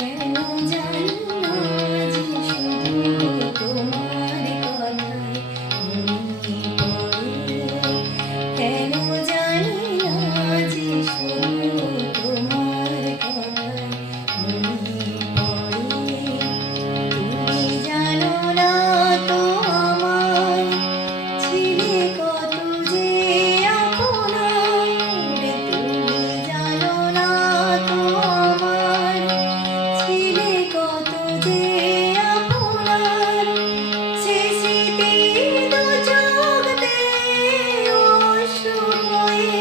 কেন জানি না যে শুধু তোমার কথায় মনে পড়ে। কেন জানি না যে শুধু তোমার কথায় মনে পড়ে। তুমি জানো না তো আমায় ছিলে কত যে আপনার। তুমি জানো না তো আমায় ছিলে কত যে আপনার। সে স্মৃতি দু চোখ বেয়ে অশ্রু হয়ে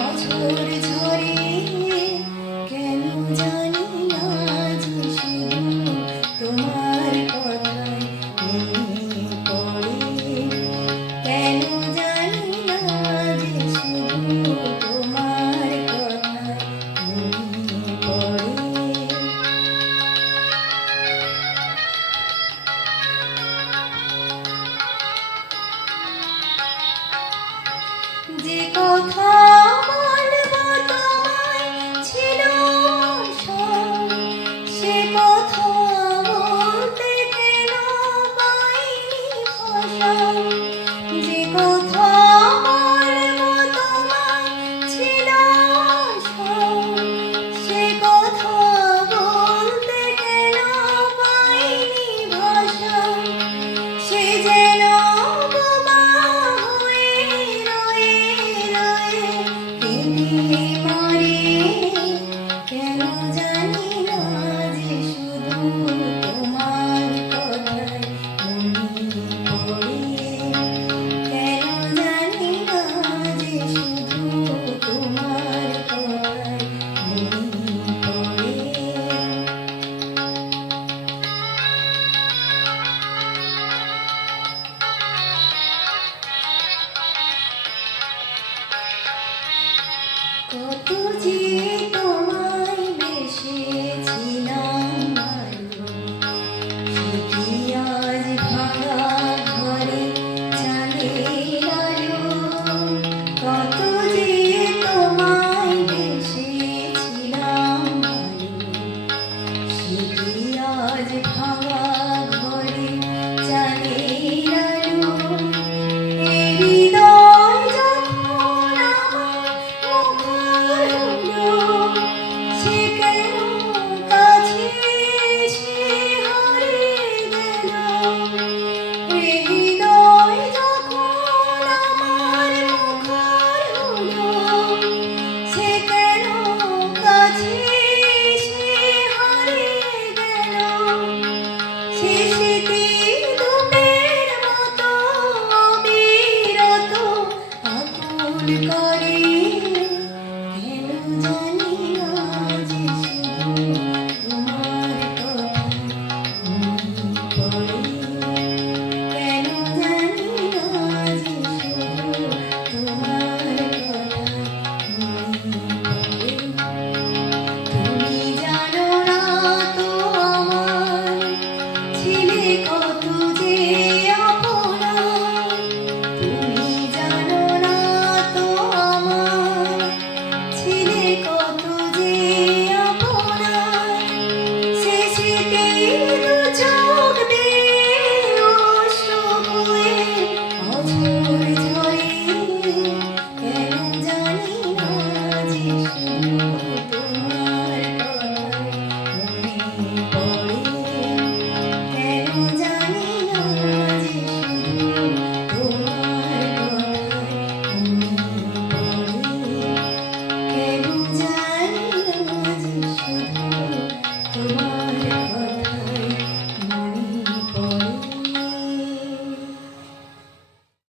অঝোর ঝরে। কেন জানি না যে শুধু তোমার কথায় মনে পড়ে। কেন জানি না যে শুধু তোমার কথায় মনে পড়ে। যে কথা বলবো তোমায় ছিল সব, সে কথা বলতে কেন পাইনি ভাষা। যে কথা বলবো তোমায় ছিল সব, সে কথা বলতে কেন পাইনি ভাষা। সে যেন বোমা হয়ে রয়ে রয়ে কেঁদে মরে। কেন জানি না যে শুধু তোমার কথায় মনে পড়ে। কেন জানি না যে শুধু তোমার কথায় মনে পড়ে। কত যে